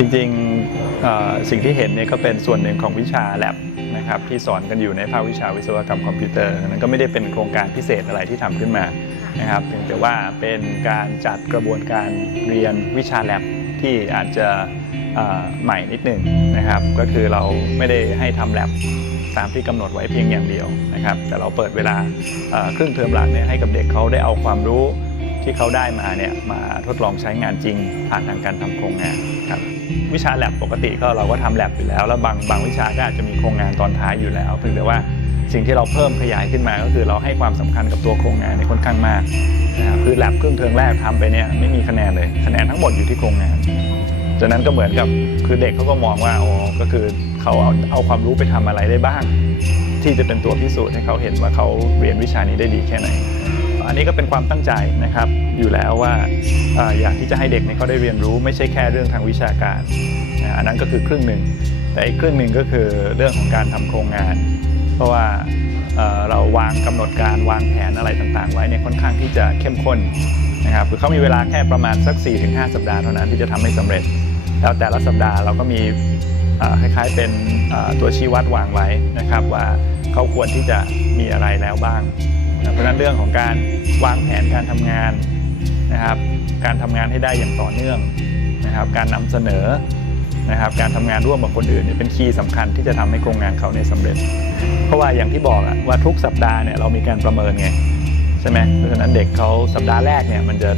จริงๆสิ่งที่เห็นเนี่ยก็เป็นส่วนหนึ่งของวิชาแ a บนะครับที่สอนกันอยู่ในภาควิชาวิศวกรรมคอมพิวเตอร์นั้นก็ไม่ได้เป็นโครงการพิเศษอะไรที่ทำขึ้นมานะครับเพียงแต่ว่าเป็นการจัดกระบวนการเรียนวิชาแ a บที่อาจจะใหม่นิดหนึ่งนะครับ ก็คือเราไม่ได้ให้ทำแ a บตามที่กำหนดไว้เพียงอย่างเดียวนะครับ แต่เราเปิดเวลาครึ่งเทอมหลังเนี่ยให้กับเด็กเขาได้เอาความรู้ที่เขาได้มาเนี่ยมาทดลองใช้งานจริงผ่านทางการทำโครงงานครับ วิชาแ a บปกติก็เราก็ทำแ a บอยู่แล้ว แล้วบางบางวิชาก็อาจจะมีโครงงานตอนท้ายอยู่แล้วเพียงแต่ว่าสิ่งที่เราเพิ่มขยายขึ้นมาก็คือเราให้ความสำคัญกับตัวโครงงานในค่อนข้างมากนะครับคือแ a บครึ่งเทอมแรกทำไปเนี่ยไม่มีคะแนนเลยคะแนนทั้งหมดอยู่ที่โครงงานจากนั้นก็เหมือนกับคือเด็กเขาก็มองว่าอ๋อก็คือเขาเอาเอาความรู้ไปทำอะไรได้บ้าง ที่จะเป็นตัวพิสูจน์ให้เขาเห็นว่าเขาเรียนวิชานี้ได้ดีแค่ไหน อันนี้ก็เป็นความตั้งใจนะครับอยู่แล้วว่าอ่ออยากที่จะให้เด็กเนี่ยเขาได้เรียนรู้ไม่ใช่แค่เรื่องทางวิชาการอันนั้นก็คือครึ่งหนึ่งแต่อีกครึ่งหนึ่งก็คือเรื่องของการทำโครงงาน เพราะว่าเราวางกำหนดการวางแผนอะไรต่างๆ ไว้เนี่ยค่อนข้างที่จะเข้มข้นนะครับคือเขามีเวลาแค่ประมาณสัก 4-5 สัปดาห์เท่านั้นที่จะทำให้สำเร็จ แล้วแต่ละสัปดาห์เราก็มีคล้ายๆเป็นตัวชี้วัดวางไว้นะครับว่าเขาควรที่จะมีอะไรแล้วบ้าง เพราะฉะนั้นเรื่องของการวางแผนการทำงานนะครับ การทำงานให้ได้อย่างต่อเนื่องนะครับ การนำเสนอนะครับ การทำงานร่วมกับคนอื่นเนี่ยเป็นคีย์สำคัญที่จะทำให้โครงงานเขาเนี่ยสำเร็จ เพราะว่าอย่างที่บอกอะว่าทุกสัปดาห์เนี่ยเรามีการประเมินไงใช่ไหมเพราะฉะนั้นเด็กเขาสัปดาห์แรกเนี่ยมันจะ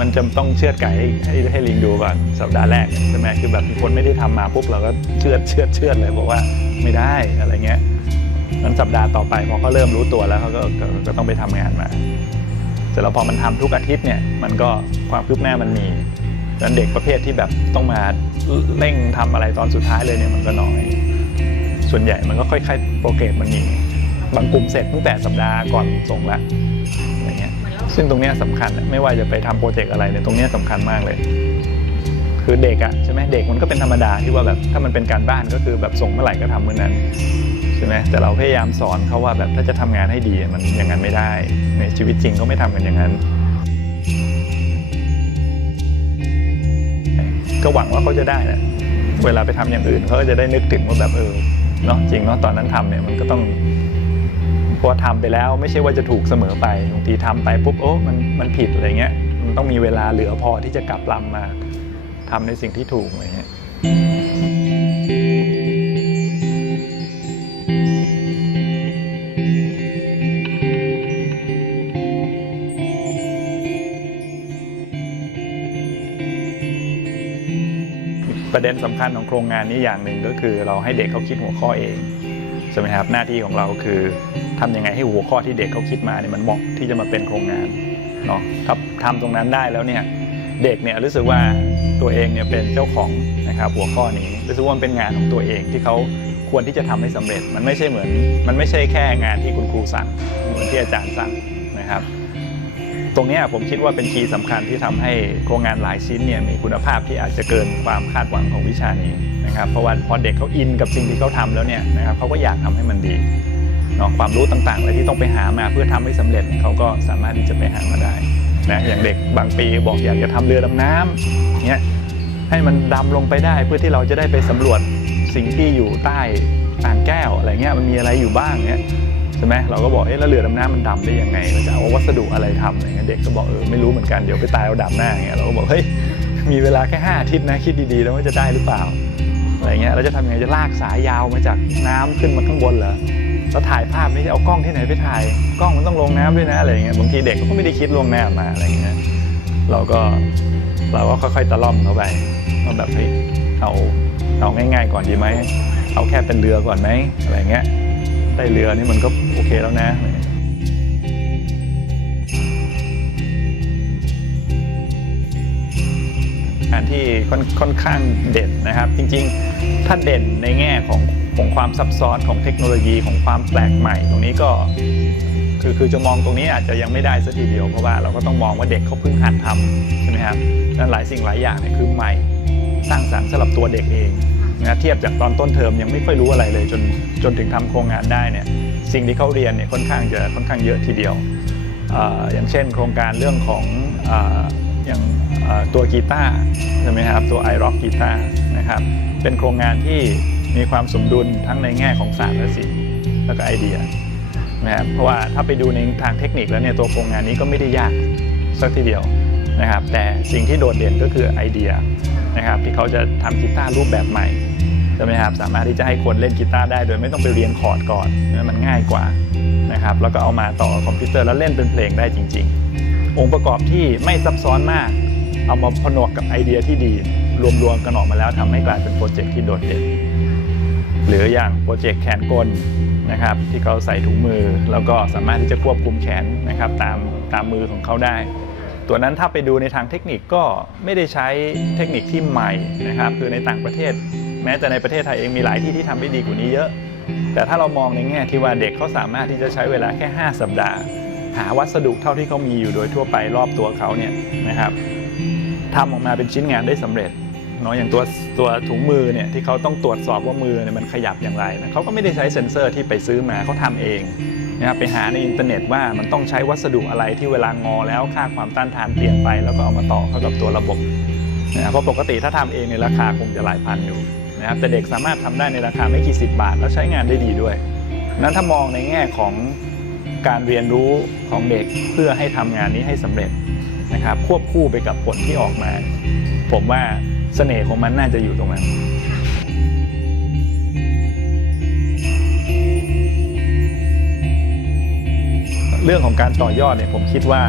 มันจะต้องเชือดไก่ให้ให้ให้ลิงดูก่อนสัปดาห์แรกใช่ไหมคือแบบคนไม่ได้ทำมาปุ๊บเราก็เชือดเชือดเชือดเลยบอกว่าไม่ได้อะไรเงี้ย นั้นสัปดาห์ต่อไปพอเขาเริ่มรู้ตัวแล้วเขาก็ก็ก็ต้องไปทำงานมาเสร็จแล้วพอมันทำทุกอาทิตย์เนี่ยมันก็ความคืบหน้ามันมีดังนั้นเด็กประเภทที่แบบต้องมาเร่งทำอะไรตอนสุดท้ายเลยเนี่ยมันก็น้อย ส่วนใหญ่มันก็ค่อยๆโปรเกรสมันมีบางกลุ่มเสร็จตั้งแต่สัปดาห์ก่อนส่งละอะไรเงี้ยซึ่งตรงนี้ยสำคัญไม่ว่าจะไปทำโปรเจกต์อะไรเนี่ยตรงนี้ยสำคัญมากเลย คือเด็กอะใช่ไหมเด็กมันก็เป็นธรรมดาที่ว่าแบบถ้ามันเป็นการบ้านก็คือแบบส่งเมื่อไหร่ก็ทำเมื่อนั้นใช่ไหมแต่เราพยายามสอนเขาว่าแบบถ้าจะทำงานให้ดีมันอย่างนั้นไม่ได้ ในชีวิตจริงก็ไม่ทำกันอย่างนั้น ก็หวังว่าเขาจะได้แหละเวลาไปทำอย่างอื่นเขาก็จะได้นึกถึงว่าแบบเออเนาะจริงเนาะตอนนั้นทำเนี่ยมันก็ต้องพอทำไปแล้วไม่ใช่ว่าจะถูกเสมอไปบางทีทำไปปุ๊บโอ้มันมันผิดอะไรเงี้ยมันต้องมีเวลาเหลือพอที่จะกลับลำมา ทำในสิ่งที่ถูกอะไรเงี้ยประเด็นสำคัญของโครงงานนี้อย่างหนึ่งก็คือเราให้เด็กเขาคิดหัวข้อเองใช่ไหมครับหน้าที่ของเราคือทำยังไงให้หัวข้อที่เด็กเขาคิดมาเนี่ยมันเหมาะที่จะมาเป็นโครงงานเนาะถ้าทำตรงนั้นได้แล้วเนี่ยเด็กเนี่ยรู้สึกว่า ตัวเองเนี่ยเป็นเจ้าของนะครับหัวข้อนี้รู้สึกว่ามันเป็นงานของตัวเองที่เขาควรที่จะทำให้สำเร็จ มันไม่ใช่เหมือน มันไม่ใช่แค่งานที่คุณครูสั่งเหมือนที่อาจารย์สั่งนะครับ ตรงนี้ผมคิดว่าเป็นคีย์สำคัญที่ทำให้โครงงานหลายชิ้นเนี่ยมีคุณภาพที่อาจจะเกินความคาดหวังของวิชานี้นะครับเพราะว่าพอเด็กเขาอินกับสิ่งที่เขาทำแล้วเนี่ยนะครับเขาก็อยากทำให้มันดีเนาะความรู้ต่างๆอะไรที่ต้องไปหามาเพื่อทำให้สำเร็จเขาก็สามารถที่จะไปหามาได้ นะอย่างเด็กบางปีบอกอยากจะทำเรือดำน้ำเนี่ยให้มันดำลงไปได้เพื่อที่เราจะได้ไปสำรวจสิ่งที่อยู่ใต้อ่างแก้วอะไรเงี้ยมันมีอะไรอยู่บ้างเนี่ยใช่ไหมเราก็บอกเอ๊ะแล้วเรือดำน้ำมันดำได้ยังไงเราจะเอาวัสดุอะไรทำอะไรเงี้ยเด็กก็บอกเออไม่รู้เหมือนกันเดี๋ยวไปตายเอาดำหน้าอย่างเงี้ยเราก็บอกเฮ้ยมีเวลาแค่ห้าอาทิตย์นะคิดดีๆแล้วว่าจะได้หรือเปล่าอะไรเงี้ยเราจะทำยังไงจะลากสายยาวมาจากน้ำขึ้นมาข้างบนเหรอ เราถ่ายภาพไม่ใช่เอากล้องที่ไหนไปถ่าย กล้องมันต้องลงน้ำด้วยนะอะไรเงี้ยบางทีเด็กเขาก็ไม่ได้คิดลวงหน้ามาอะไรเงี้ยเราก็เราก็ค่อยๆตะล่อมเขาไปว่าแบบเฮ้ยเอาเอาง่าย ๆ ก่อนดีไหมเอาแค่เป็นเรือก่อนไหมอะไรเงี้ยได้เรือนี่มันก็โอเคแล้วนะการที่ค่อนค่อนข้างเด่นนะครับ จริงๆ ถ้าเด่นในแง่ของ ของความซับซ้อนของเทคโนโลยีของความแปลกใหม่ ตรงนี้ก็คือคือจะมองตรงนี้อาจจะยังไม่ได้สัทีเดียวเพราะว่าเราก็ต้องมองว่าเด็กเขาเพิ่งหัดทำใช่ไหมครับนั้นหลายสิ่งหลายอย่างเนี่ยคือใหม่สร้างสรรค์สำหรับตัวเด็กเองนะเทียบจากตอนต้นเทอมยังไม่ค่อยรู้อะไรเลย จนจนถึงทำโครงงานได้เนี่ยสิ่งที่เขาเรียนเนี่ยค่อนข้างจะค่อนข้างเยอะทีเดียวออย่างเช่น โครงการเรื่องของออย่างตัวกีตาร์ใช่ไหมครับตัว i rock กีตาร์นะครับเป็นโครงงานที่ มีความสมดุลทั้งในแง่ของศาสตร์และศิลป์แล้วก็ไอเดียนะครับเพราะว่าถ้าไปดูในทางเทคนิคแล้วเนี่ยตัวโครงงานนี้ก็ไม่ได้ยากสักทีเดียวนะครับ แต่สิ่งที่โดดเด่นก็คือไอเดียนะครับที่เขาจะทำกีตาร์รูปแบบใหม่ใช่ไหมครับสามารถที่จะให้คนเล่นกีตาร์ได้โดยไม่ต้องไปเรียนคอร์ดก่อนนะมันง่ายกว่านะครับแล้วก็เอามาต่อคอมพิวเตอร์แล้วเล่นเป็นเพลงได้จริง ๆ องค์ประกอบที่ไม่ซับซ้อนมาก เอามาผนวกกับไอเดียที่ดี รวมๆกันออกมาแล้วทำให้กลายเป็นโปรเจกต์ที่โดดเด่น หรืออย่างโปรเจกต์แขนกลนะครับที่เขาใส่ถุงมือ แล้วก็สามารถที่จะควบคุมแขนนะครับตามตามมือของเขาได้ ตัวนั้นถ้าไปดูในทางเทคนิคก็ไม่ได้ใช้เทคนิคที่ใหม่นะครับคือในต่างประเทศ แม้แต่ในประเทศไทยเองมีหลายที่ที่ทำได้ดีกว่านี้เยอะ แต่ถ้าเรามองในแง่ที่ว่าเด็กเขาสามารถที่จะใช้เวลาแค่ 5 สัปดาห์ หาวัสดุเท่าที่เขามีอยู่โดยทั่วไปรอบตัวเขาเนี่ยนะครับทำออกมาเป็นชิ้นงานได้สำเร็จ เนาะอย่างตัวตัวถุงมือเนี่ยที่เขาต้องตรวจสอบว่ามือเนี่ยมันขยับอย่างไรนะเขาก็ไม่ได้ใช้เซ็นเซอร์ที่ไปซื้อมาเขาทำเองนะครับไปหาในอินเทอร์เน็ตว่ามันต้องใช้วัสดุอะไรที่เวลางอแล้วค่าความต้านทานเปลี่ยนไป แล้วก็เอามาต่อเข้ากับตัวระบบนะครับเพราะปกติถ้าทำเองในราคาคงจะหลายพันอยู่นะครับแต่เด็กสามารถทำได้ในราคาไม่กี่สิบบาท แล้วใช้งานได้ดีด้วย นั้นถ้ามองในแง่ของการเรียนรู้ของเด็กเพื่อให้ทำงานนี้ให้สำเร็จนะครับควบคู่ไปกับผลที่ออกมา ผมว่า เสน่ห์ของมันน่าจะอยู่ตรงนั้นเรื่องของการต่อยอดเนี่ยผมคิดว่า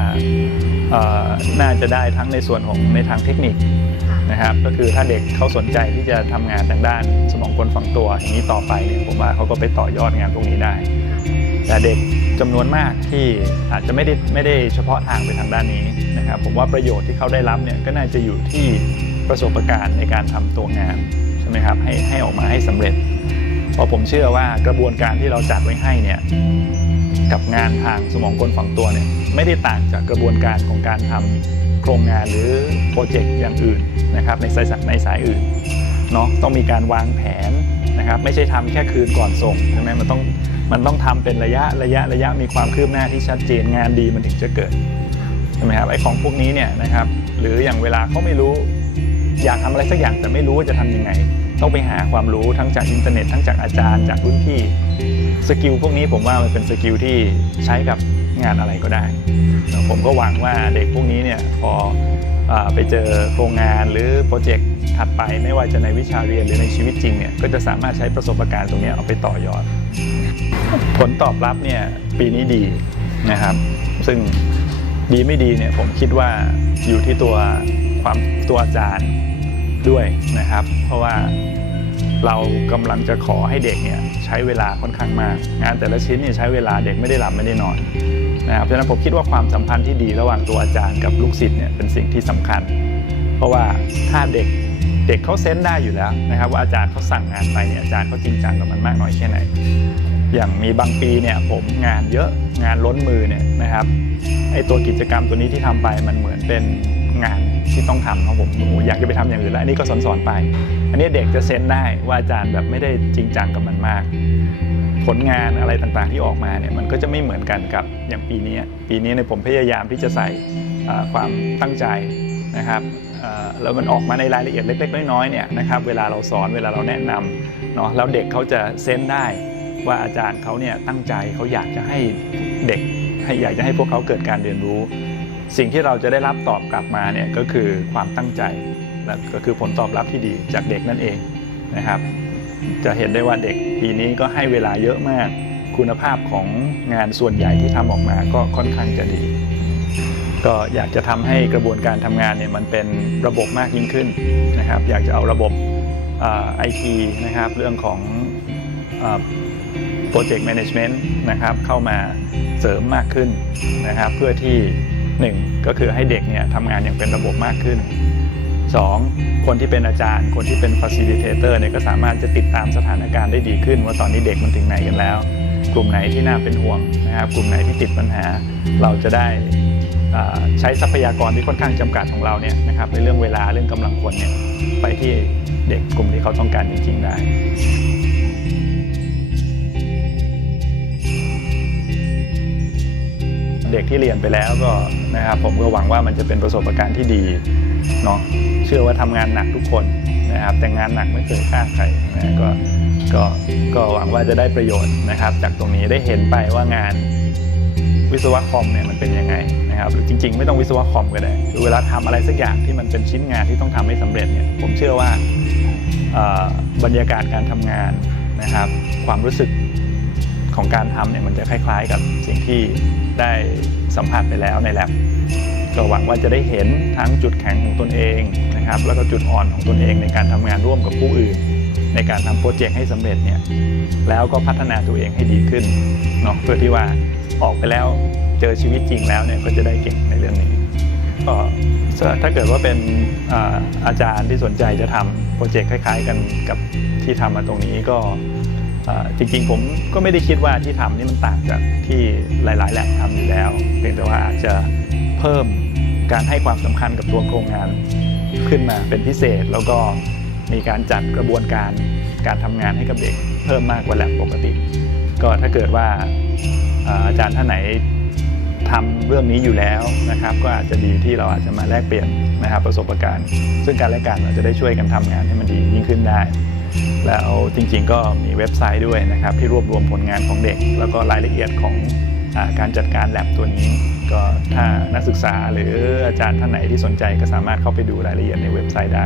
เอ่อน่าจะได้ทั้งในส่วนของในทางเทคนิคนะครับ ก็คือถ้าเด็กเขาสนใจที่จะทำงานทางด้านสมองกลฝังตัวอย่างนี้ต่อไปเนี่ยผมว่าเขาก็ไปต่อยอดงานตรงนี้ได้ แต่เด็กจำนวนมากที่อาจจะไม่ได้ไม่ได้เฉพาะทางไปทางด้านนี้นะครับ ผมว่าประโยชน์ที่เขาได้รับเนี่ยก็น่าจะอยู่ที่ ประสบการณ์ในการทำตัวงานใช่ไหมครับให้ให้ออกมาให้สำเร็จ เพราะผมเชื่อว่ากระบวนการที่เราจัดไว้ให้เนี่ยกับงานทางสมองกลฝังตัวเนี่ยไม่ได้ต่างจากกระบวนการของการทำโครงงานหรือโปรเจกต์อย่างอื่นนะครับในสายในสายอื่นเนาะต้องมีการวางแผนนะครับไม่ใช่ทำแค่คืนก่อนส่งใช่ไหมมันต้องมันต้องทำเป็นระยะระยะระยะมีความคืบหน้าที่ชัดเจนงานดีมันถึงจะเกิดใช่ไหมครับไอ้ของพวกนี้เนี่ยนะครับหรืออย่างเวลาเขาไม่รู้ อยากทำอะไรสักอย่างแต่ไม่รู้ว่าจะทำยังไง ต้องไปหาความรู้ทั้งจากอินเทอร์เน็ตทั้งจากอาจารย์จากรุ่นพี่สกิลพวกนี้ผมว่ามันเป็นสกิลที่ใช้กับงานอะไรก็ได้ ผมก็หวังว่าเด็กพวกนี้เนี่ยพออไปเจอโครงงานหรือโปรเจกต์ถัดไปไม่ว่าจะในวิชาเรียนหรือในชีวิตจริงเนี่ยก็จะสามารถใช้ประสบการณ์ตรงนี้เอาไปต่อยอด ผลตอบรับเนี่ยปีนี้ดีนะครับ ซึ่งดีไม่ดีเนี่ยผมคิดว่าอยู่ที่ตัว ความตัวอาจารย์ด้วยนะครับ เพราะว่าเรากำลังจะขอให้เด็กเนี่ยใช้เวลาค่อนข้างมาก งานแต่ละชิ้นเนี่ยใช้เวลาเด็กไม่ได้หลับไม่ได้นอนนะครับเพราะฉะนั้นผมคิดว่าความสัมพันธ์ที่ดีระหว่างตัวอาจารย์กับลูกศิษย์เนี่ยเป็นสิ่งที่สำคัญ เพราะว่าถ้าเด็กเด็กเขาเซนได้อยู่แล้วนะครับว่าอาจารย์เขาสั่งงานไปเนี่ยอาจารย์เขาจริงจังกับมันมากน้อยแค่ไหน อย่างมีบางปีเนี่ยผมงานเยอะงานล้นมือเนี่ยนะครับไอตัวกิจกรรมตัวนี้ที่ทำไปมันเหมือนเป็น งานที่ต้องทำครับผมโอ้โหอยากจะไปทำอย่างอื่นแล้วอันนี้ก็สอนสอนๆไป อันนี้เด็กจะเซนได้ว่าอาจารย์แบบไม่ได้จริงจังกับมันมาก ผลงานอะไรต่างๆที่ออกมาเนี่ยมันก็จะไม่เหมือนกันกับอย่างปีนี้ ปีนี้เนี่ยผมพยายามที่จะใส่ความตั้งใจนะครับแล้วมันออกมาในรายละเอียดเล็ก ๆ น้อยๆเนี่ยนะครับเวลาเราสอนเวลาเราแนะนำเนาะแล้วเด็กเขาจะเซนได้ว่าอาจารย์เขาเนี่ยตั้งใจเขาอยากจะให้เด็กให้อยากจะให้พวกเขาเกิดการเรียนรู้ สิ่งที่เราจะได้รับตอบกลับมาเนี่ยก็คือความตั้งใจและก็คือผลตอบรับที่ดีจากเด็กนั่นเองนะครับ จะเห็นได้ว่าเด็กปีนี้ก็ให้เวลาเยอะมาก คุณภาพของงานส่วนใหญ่ที่ทำออกมาก็ค่อนข้างจะดี ก็อยากจะทำให้กระบวนการทำงานเนี่ยมันเป็นระบบมากยิ่งขึ้นนะครับ อยากจะเอาระบบไอทีนะครับเรื่องของโปรเจกต์แมネจเมนต์นะครับเข้ามาเสริมมากขึ้นนะครับ เพื่อที่ หนึ่งก็คือให้เด็กเนี่ยทำงานอย่างเป็นระบบมากขึ้น 2. คนที่เป็นอาจารย์ คนที่เป็น facilitator เนี่ยก็สามารถจะติดตามสถานการณ์ได้ดีขึ้น ว่าตอนนี้เด็กมันถึงไหนกันแล้ว กลุ่มไหนที่น่าเป็นห่วงนะครับกลุ่มไหนที่ติดปัญหา เราจะได้ใช้ทรัพยากรที่ค่อนข้างจำกัดของเราเนี่ยนะครับในเรื่องเวลาเรื่องกำลังคนเนี่ยไปที่เด็กกลุ่มที่เขาต้องการจริงๆได้ ด็กที่เรียนไปแล้วก็นะครับผมก็หวังว่ามันจะเป็นประสบการณ์ที่ดีเนาะเชื่อว่าทำงานหนักทุกคนนะครับ แต่งานหนักไม่เคยฆ่าใครนะก็ก็ก็หวังว่าจะได้ประโยชน์นะครับ จากตรงนี้ได้เห็นไปว่างานวิศวะคอมเนี่ยมันเป็นยังไงนะครับหรือจริง ๆ ไม่ต้องวิศวะคอมก็ได้คือเวลาทำอะไรสักอย่างที่มันเป็นชิ้นงานที่ต้องทำให้สำเร็จเนี่ยผมเชื่อว่าบรรยากาศการทำงานนะครับ ความรู้สึก ของการทำเนี่ยมันจะคล้าย ๆ กับสิ่งที่ได้สัมผัสไปแล้วในแลบก็หวังว่าจะได้เห็นทั้งจุดแข็งของตนเองนะครับแล้วก็จุดอ่อนของตนเองในการทำงานร่วมกับผู้อื่น ในการทำโปรเจกต์ให้สำเร็จเนี่ยแล้วก็พัฒนาตัวเองให้ดีขึ้นเนาะเพื่อที่ว่าออกไปแล้วเจอชีวิตจริงแล้วเนี่ยก็จะได้เก่งในเรื่องนี้ก็ถ้าเกิดว่าเป็นอาอาจารย์ที่สนใจจะทำโปรเจกต์คล้าย ๆ กันกับที่ทำมาตรงนี้ก็ จริงๆผมก็ไม่ได้คิดว่าที่ทำนี่มันต่างจากที่หลายๆแหล่งทำอยู่แล้ว เพียงแต่ว่าอาจจะเพิ่มการให้ความสำคัญกับตัวโครงงานขึ้นมาเป็นพิเศษ แล้วก็มีการจัดกระบวนการการทำงานให้กับเด็กเพิ่มมากกว่าแลบปกติ ก็ถ้าเกิดว่าอาจารย์ท่านไหนทำเรื่องนี้อยู่แล้วนะครับ ก็อาจจะดีที่เราอาจจะมาแลกเปลี่ยนนะครับประสบการณ์ ซึ่งการแลกกันเราจะได้ช่วยกันทำงานให้มันดียิ่งขึ้นได้ แล้วจริงๆ ก็มีเว็บไซต์ด้วยนะครับ ที่รวบรวมผลงานของเด็ก แล้วก็รายละเอียดของอการจัดการแลบตัวนี้ ก็ถ้านักศึกษาหรืออาจารย์ท่านไหนที่สนใจก็สามารถเข้าไปดูรายละเอียดในเว็บไซต์ได้